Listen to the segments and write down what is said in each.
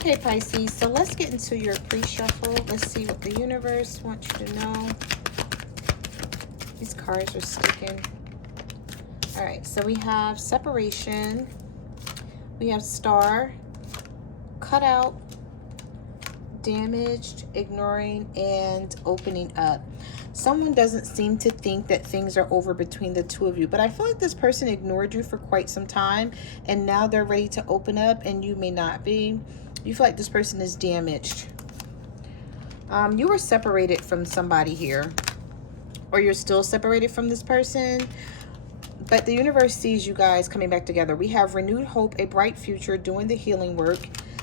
Okay, Pisces, so let's get into your pre-shuffle. Let's see what the universe wants you to know. These cards are sticking. All right, so we have separation. We have star, cut out, damaged, ignoring, and opening up. Someone doesn't seem to think that things are over between the two of you, but I feel like this person ignored you for quite some time, and now they're ready to open up, and you may not be. You feel like this person is damaged. You were separated from somebody here, or you're still separated from this person, but the universe sees you guys coming back together. We have renewed hope, a bright future, doing the healing work.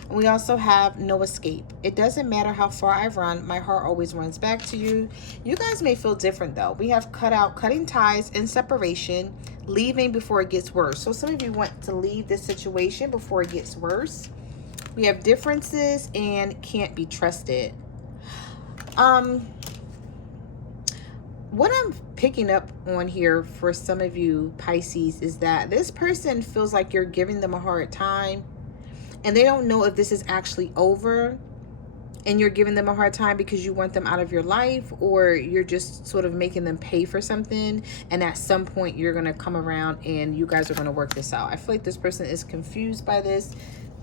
And we also have no escape. It doesn't matter how far I've run, my heart always runs back to you. You guys may feel different though. We have cut out, cutting ties and separation, leaving before it gets worse. So some of you want to leave this situation before it gets worse. We have differences and can't be trusted. What I'm picking up on here for some of you Pisces is that this person feels like you're giving them a hard time, and they don't know if this is actually over, and you're giving them a hard time because you want them out of your life, or you're just sort of making them pay for something, and at some point you're going to come around and you guys are going to work this out. I feel like this person is confused by this.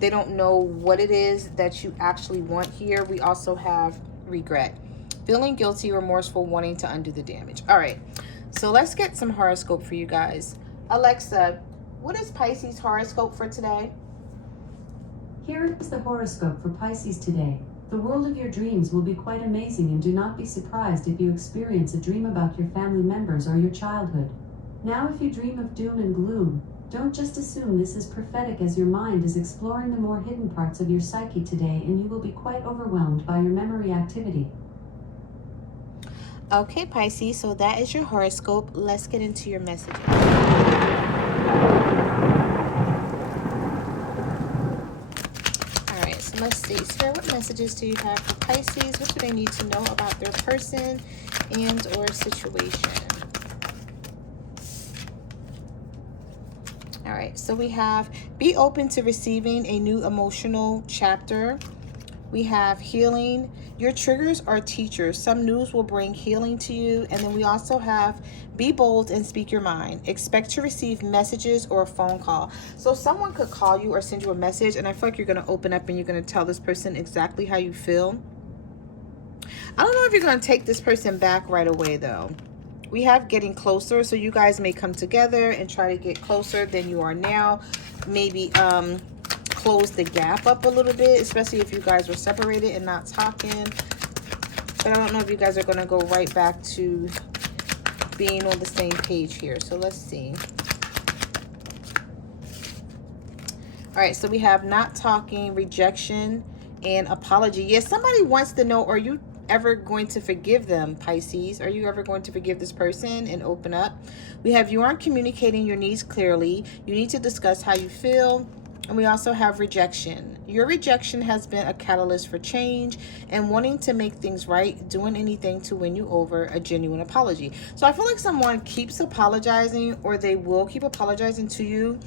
They don't know what it is that you actually want here. We also have regret, feeling guilty, remorseful, wanting to undo the damage. All right, so let's get some horoscope for you guys. Alexa, what is Pisces horoscope for today? Here is the horoscope for Pisces today. The world of your dreams will be quite amazing, and do not be surprised if you experience a dream about your family members or your childhood. Now, if you dream of doom and gloom, don't just assume this is prophetic, as your mind is exploring the more hidden parts of your psyche today, and you will be quite overwhelmed by your memory activity. Okay, Pisces, so that is your horoscope. Let's get into your messages. Let's see, Spirit, what messages do you have for Pisces? What do they need to know about their person and or situation? All right, so we have be open to receiving a new emotional chapter. We have healing. Your triggers are teachers. Some news will bring healing to you. And then we also have be bold and speak your mind. Expect to receive messages or a phone call. So someone could call you or send you a message, and I feel like you're going to open up and you're going to tell this person exactly how you feel. I don't know if you're going to take this person back right away though. We have getting closer, so you guys may come together and try to get closer than you are now. Maybe close the gap up a little bit, especially if you guys were separated and not talking. But I don't know if you guys are going to go right back to being on the same page here. So let's see. All right, so we have not talking, rejection, and apology. Yes, somebody wants to know, are you ever going to forgive them, Pisces? Are you ever going to forgive this person and open up? We have you aren't communicating your needs clearly. You need to discuss how you feel. And we also have rejection. Your rejection has been a catalyst for change and wanting to make things right, doing anything to win you over, a genuine apology. So I feel like someone keeps apologizing, or they will keep apologizing to you.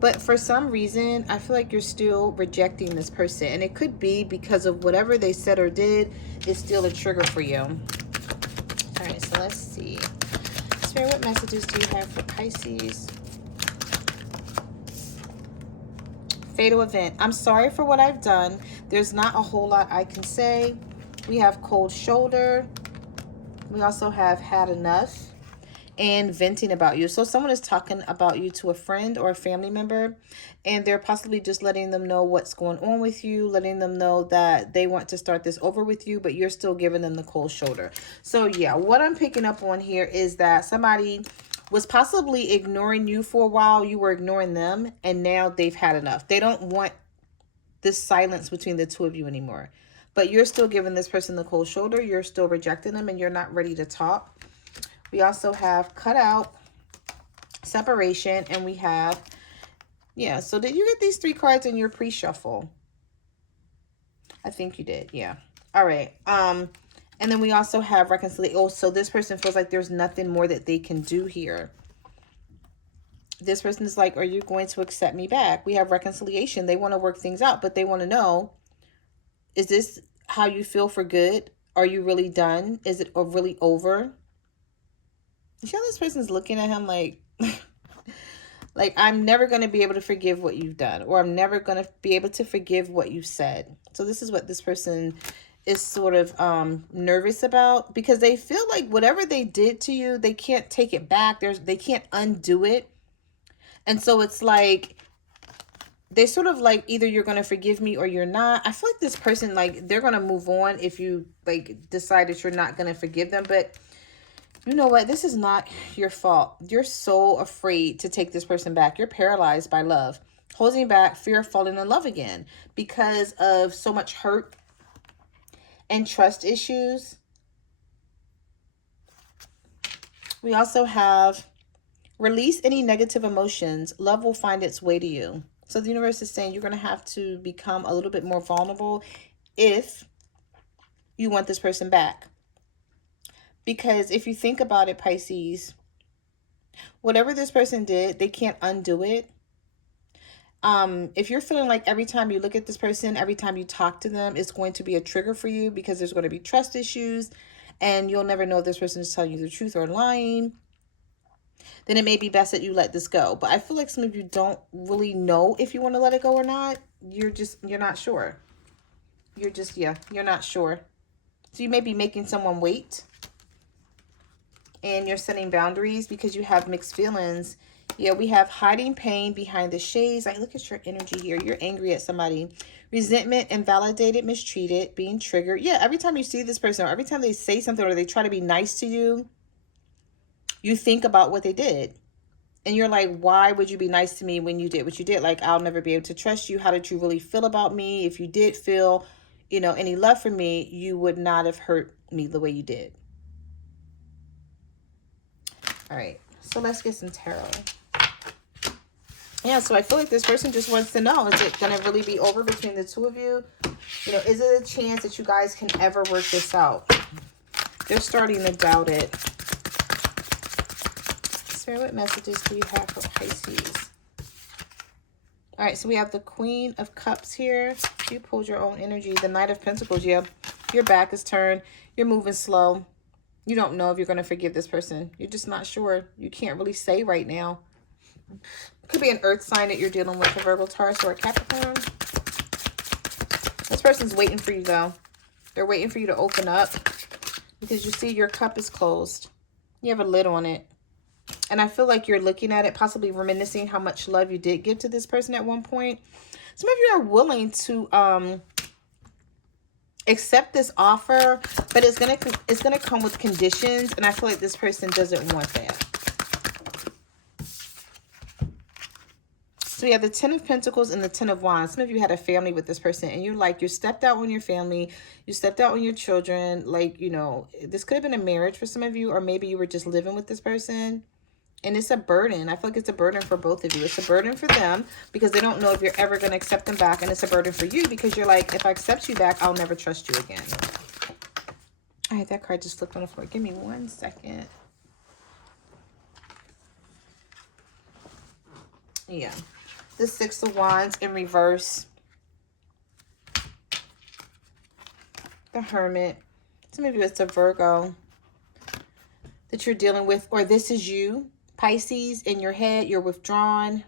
But for some reason, I feel like you're still rejecting this person. And it could be because of whatever they said or did is still a trigger for you. All right, so let's see. Spirit, what messages do you have for Pisces? Fatal event. I'm sorry for what I've done. There's not a whole lot I can say. We have cold shoulder. We also have had enough and venting about you. So someone is talking about you to a friend or a family member, and they're possibly just letting them know what's going on with you, letting them know that they want to start this over with you, but you're still giving them the cold shoulder. So yeah, what I'm picking up on here is that somebody was possibly ignoring you for a while. You were ignoring them, and now they've had enough. They don't want this silence between the two of you anymore. But you're still giving this person the cold shoulder. You're still rejecting them, and you're not ready to talk. We also have cut out, separation, and we have, yeah. So did you get these three cards in your pre-shuffle? I think you did, yeah. All right. And then we also have reconciliation. Oh, so this person feels like there's nothing more that they can do here. This person is like, are you going to accept me back? We have reconciliation. They want to work things out, but they want to know, Is this how you feel for good? Are you really done? Is it really over? You feel this person's looking at him like, like, I'm never going to be able to forgive what you've done, or I'm never going to be able to forgive what you said. So this is what this person is sort of nervous about, because they feel like whatever they did to you, they can't take it back. They can't undo it. And so it's like, they sort of like, either you're going to forgive me or you're not. I feel like this person, like, they're going to move on if you like decide that you're not going to forgive them. But you know what? This is not your fault. You're so afraid to take this person back. You're paralyzed by love, holding back, fear of falling in love again because of so much hurt and trust issues. We also have release any negative emotions. Love will find its way to you. So the universe is saying you're going to have to become a little bit more vulnerable if you want this person back. Because if you think about it, Pisces, whatever this person did, they can't undo it. If you're feeling like every time you look at this person, every time you talk to them, it's going to be a trigger for you because there's going to be trust issues and you'll never know if this person is telling you the truth or lying, then it may be best that you let this go. But I feel like some of you don't really know if you want to let it go or not. You're not sure. You're not sure. So you may be making someone wait. And you're setting boundaries because you have mixed feelings. Yeah, we have hiding pain behind the shades. Like, look at your energy here. You're angry at somebody. Resentment, invalidated, mistreated, being triggered. Yeah, every time you see this person, or every time they say something or they try to be nice to you, you think about what they did. And you're like, why would you be nice to me when you did what you did? Like, I'll never be able to trust you. How did you really feel about me? If you did feel, any love for me, you would not have hurt me the way you did. All right, so let's get some tarot. Yeah, so I feel like this person just wants to know, is it going to really be over between the two of you? Is it a chance that you guys can ever work this out? They're starting to doubt it. Spirit, what messages do you have for Pisces? All right, so we have the Queen of Cups here. You pulled your own energy. The Knight of Pentacles, yeah. Your back is turned. You're moving slow. You don't know if you're going to forgive this person. You're just not sure. You can't really say right now. Could be an earth sign that you're dealing with, a Virgo, Taurus, or a Capricorn. This person's waiting for you, though. They're waiting for you to open up because you see your cup is closed. You have a lid on it. And I feel like you're looking at it, possibly reminiscing how much love you did give to this person at one point. Some of you are willing to accept this offer, but it's gonna come with conditions, and I feel like this person doesn't want that. So we have the Ten of Pentacles and the Ten of Wands. Some of you had a family with this person, and you stepped out on your family, you stepped out on your children. Like, this could have been a marriage for some of you, or maybe you were just living with this person. And it's a burden. I feel like it's a burden for both of you. It's a burden for them because they don't know if you're ever going to accept them back. And it's a burden for you because you're like, if I accept you back, I'll never trust you again. All right, that card just flipped on the floor. Give me 1 second. Yeah. The Six of Wands in reverse. The Hermit. Some of you, it's a Virgo that you're dealing with, or this is you. Pisces, in your head, you're withdrawn.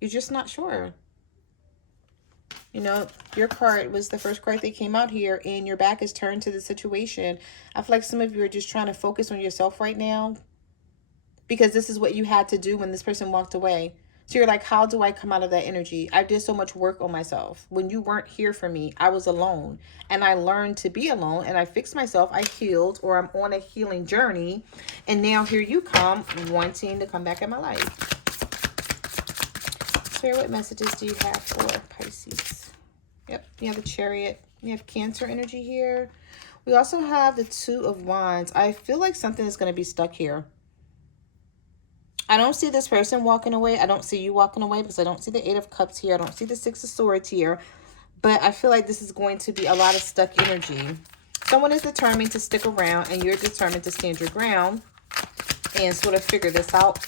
You're just not sure. Your card was the first card that came out here, and your back is turned to the situation. I feel like some of you are just trying to focus on yourself right now because this is what you had to do when this person walked away. So you're like, how do I come out of that energy? I did so much work on myself. When you weren't here for me, I was alone. And I learned to be alone. And I fixed myself. I healed, or I'm on a healing journey. And now here you come wanting to come back in my life. Spirit, what messages do you have for Pisces? Yep, you have the Chariot. You have Cancer energy here. We also have the Two of Wands. I feel like something is going to be stuck here. I don't see this person walking away. I don't see you walking away because I don't see the Eight of Cups here. I don't see the Six of Swords here. But I feel like this is going to be a lot of stuck energy. Someone is determined to stick around, and you're determined to stand your ground and sort of figure this out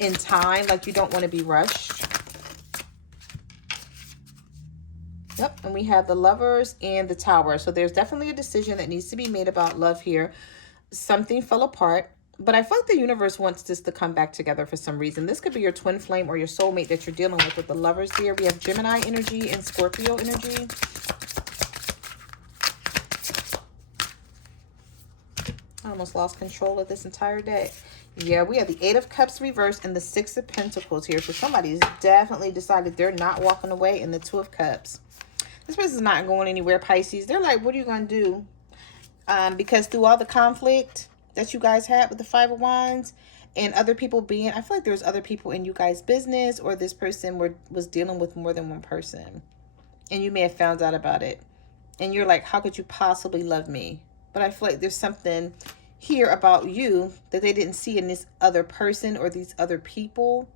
in time. Like, you don't want to be rushed. Yep, and we have the Lovers and the Tower. So there's definitely a decision that needs to be made about love here. Something fell apart, but I feel like the universe wants this to come back together for some reason. This could be your twin flame or your soulmate that you're dealing with the Lovers here. We have Gemini energy and Scorpio energy. I almost lost control of this entire deck. Yeah, we have the Eight of Cups reversed and the Six of Pentacles here. So somebody's definitely decided they're not walking away, in the Two of Cups. This person's not going anywhere, Pisces. They're like, what are you going to do? Because through all the conflict that you guys had with the Five of Wands and other people being, I feel like there's other people in you guys' business, or this person was dealing with more than one person. And you may have found out about it. And you're like, how could you possibly love me? But I feel like there's something here about you that they didn't see in this other person or these other people.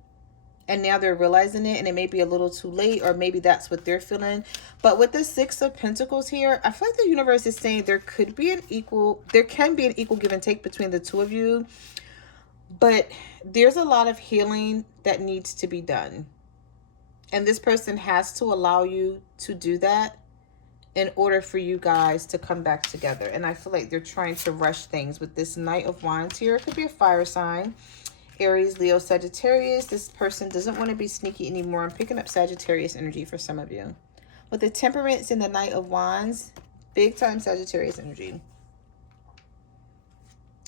And now they're realizing it, and it may be a little too late, or maybe that's what they're feeling. But with the Six of Pentacles here, I feel like the universe is saying there can be an equal give and take between the two of you. But there's a lot of healing that needs to be done. And this person has to allow you to do that in order for you guys to come back together. And I feel like they're trying to rush things with this Knight of Wands here. It could be a fire sign. Aries, Leo, Sagittarius. This person doesn't want to be sneaky anymore. I'm picking up Sagittarius energy for some of you. With the Temperance and the Knight of Wands, big time Sagittarius energy.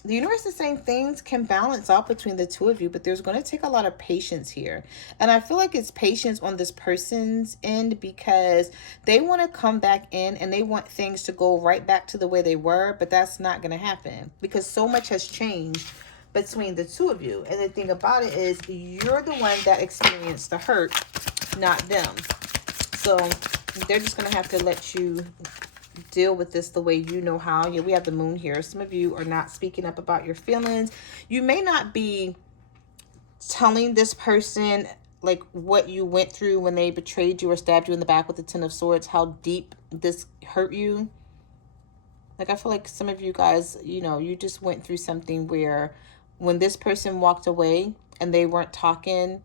The universe is saying things can balance out between the two of you, but there's going to take a lot of patience here. And I feel like it's patience on this person's end, because they want to come back in and they want things to go right back to the way they were, but that's not going to happen because so much has changed between the two of you. And the thing about it is, you're the one that experienced the hurt, not them. So they're just going to have to let you deal with this the way you know how. Yeah, we have the Moon here. Some of you are not speaking up about your feelings. You may not be telling this person like what you went through when they betrayed you or stabbed you in the back with the Ten of Swords, how deep this hurt you. Like, I feel like some of you guys, you know, you just went through something where when this person walked away and they weren't talking,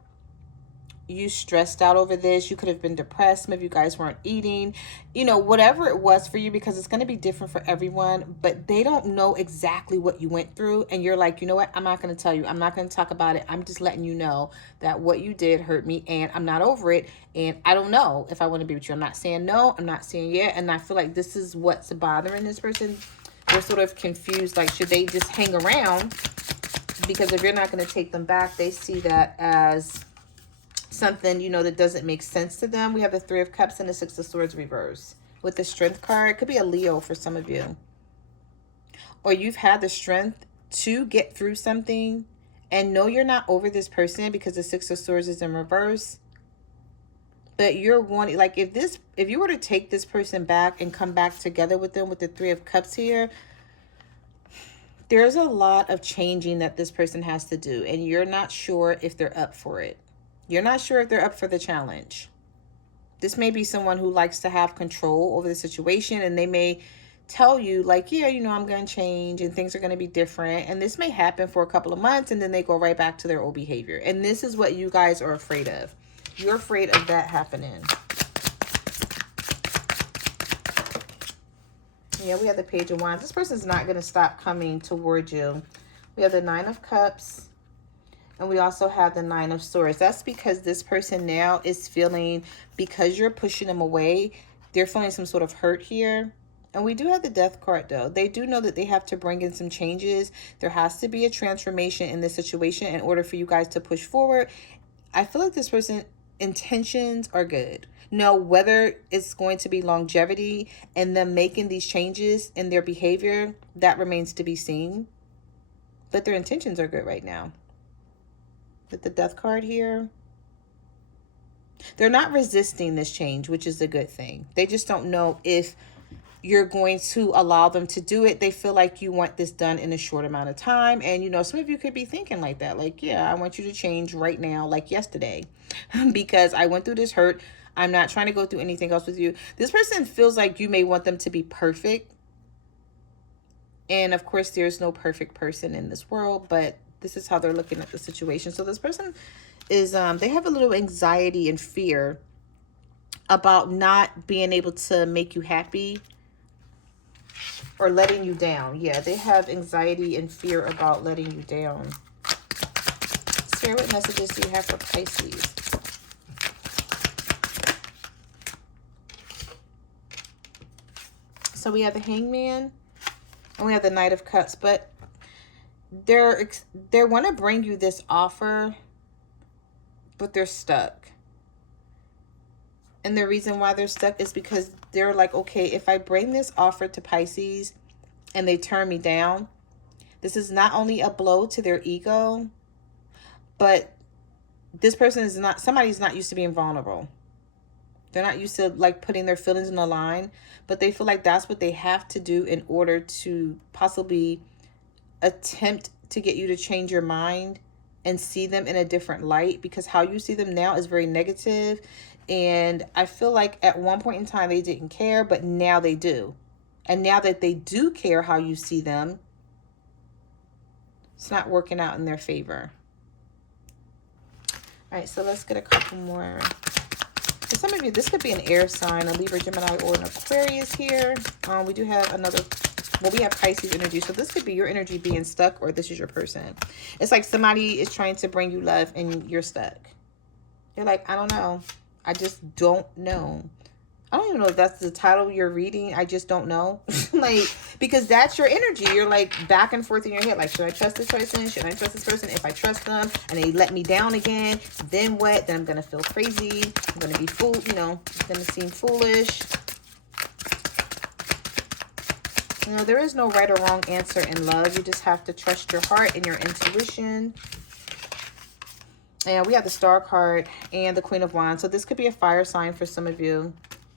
you stressed out over this. You could have been depressed. Some of you guys weren't eating, you know, whatever it was for you, because it's going to be different for everyone, but they don't know exactly what you went through. And you're like, you know what? I'm not going to tell you. I'm not going to talk about it. I'm just letting you know that what you did hurt me and I'm not over it. And I don't know if I want to be with you. I'm not saying no. I'm not saying yeah. And I feel like this is what's bothering this person. They're sort of confused. Like, should they just hang around? Because if you're not going to take them back, they see that as something, you know, that doesn't make sense to them. We have the Three of Cups and the Six of Swords reverse. With the Strength card, it could be a Leo for some of you. Or you've had the strength to get through something and know you're not over this person because the Six of Swords is in reverse. But you're wanting, like, if you were to take this person back and come back together with them with the Three of Cups here, there's a lot of changing that this person has to do, and you're not sure if they're up for it. You're not sure if they're up for the challenge. This may be someone who likes to have control over the situation, and they may tell you like, yeah, you know, I'm going to change and things are going to be different. And this may happen for a couple of months and then they go right back to their old behavior. And this is what you guys are afraid of. You're afraid of that happening. Yeah, we have the Page of Wands. This person's not going to stop coming towards you. We have the Nine of Cups. And we also have the Nine of Swords. That's because this person now is feeling, because you're pushing them away, they're feeling some sort of hurt here. And we do have the Death card, though. They do know that they have to bring in some changes. There has to be a transformation in this situation in order for you guys to push forward. I feel like this person's intentions are good. Now, whether it's going to be longevity and them making these changes in their behavior, that remains to be seen. But their intentions are good right now. With the Death card here, they're not resisting this change, which is a good thing. They just don't know if you're going to allow them to do it. They feel like you want this done in a short amount of time. And, you know, some of you could be thinking like that. Like, yeah, I want you to change right now, like yesterday, because I went through this hurt. I'm not trying to go through anything else with you. This person feels like you may want them to be perfect. And, of course, there's no perfect person in this world, but this is how they're looking at the situation. So this person is, they have a little anxiety and fear about not being able to make you happy or letting you down. Yeah, they have anxiety and fear about letting you down. Spirit, what messages do you have for Pisces? So we have the Hangman and we have the Knight of Cups, but they want to bring you this offer, but they're stuck. And the reason why they're stuck is because they're like, okay, if I bring this offer to Pisces and they turn me down, this is not only a blow to their ego, but this person is not, somebody's not used to being vulnerable. They're not used to like putting their feelings in the line, but they feel like that's what they have to do in order to possibly attempt to get you to change your mind and see them in a different light, because how you see them now is very negative. And I feel like at one point in time they didn't care, but now they do. And now that they do care how you see them, it's not working out in their favor. All right, so let's get a couple more. For some of you, this could be an air sign, a Libra, Gemini, or an Aquarius here. We do have another, well, we have Pisces energy. So this could be your energy being stuck, or this is your person. It's like somebody is trying to bring you love and you're stuck. You're like, I don't know. I just don't know. I don't even know if that's the title you're reading. I just don't know. Like, because that's your energy. You're like back and forth in your head. Like, should I trust this person? Should I trust this person? If I trust them and they let me down again, then what? Then I'm going to feel crazy. I'm going to be fool, you know, I'm going to seem foolish. You know, there is no right or wrong answer in love. You just have to trust your heart and your intuition. And we have the Star card and the Queen of Wands. So this could be a fire sign for some of you,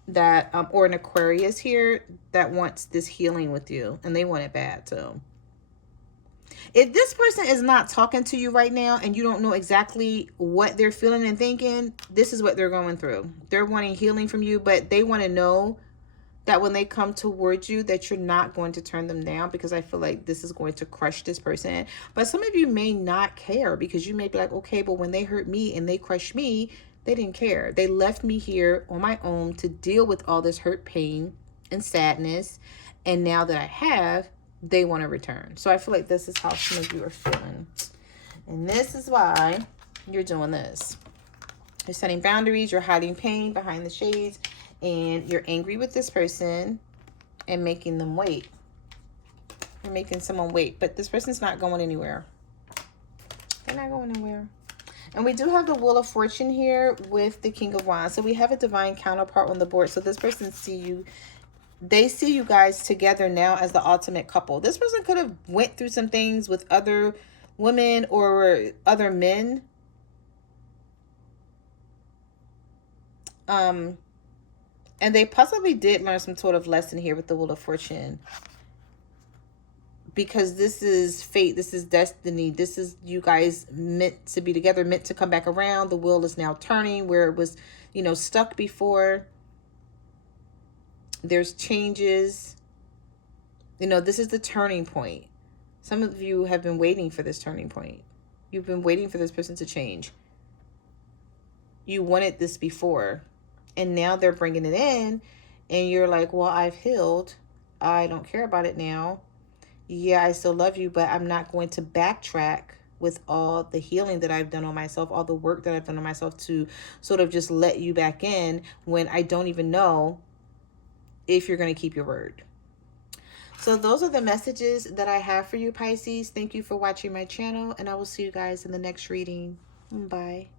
that or an Aquarius here that wants this healing with you, and they want it bad too. If this person is not talking to you right now and you don't know exactly what they're feeling and thinking, this is what they're going through. They're wanting healing from you, but they want to know that when they come towards you that you're not going to turn them down, because I feel like this is going to crush this person. But some of you may not care, because you may be like, okay, but when they hurt me and they crushed me, they didn't care. They left me here on my own to deal with all this hurt, pain, and sadness. And now that I have, they want to return. So I feel like this is how some of you are feeling. And this is why you're doing this. You're setting boundaries. You're hiding pain behind the shades. And you're angry with this person and making them wait. You're making someone wait. But this person's not going anywhere. They're not going anywhere. And we do have the Wheel of Fortune here with the King of Wands. So we have a divine counterpart on the board. So this person they see you guys together now as the ultimate couple. This person could have went through some things with other women or other men. And they possibly did learn some sort of lesson here with the Wheel of Fortune. Because this is fate. This is destiny. This is you guys meant to be together, meant to come back around. The wheel is now turning where it was, you know, stuck before. There's changes. You know, this is the turning point. Some of you have been waiting for this turning point. You've been waiting for this person to change. You wanted this before. And now they're bringing it in. And you're like, well, I've healed. I don't care about it now. Yeah, I still love you, but I'm not going to backtrack with all the healing that I've done on myself, all the work that I've done on myself to sort of just let you back in when I don't even know if you're going to keep your word. So those are the messages that I have for you, Pisces. Thank you for watching my channel, and I will see you guys in the next reading. Bye.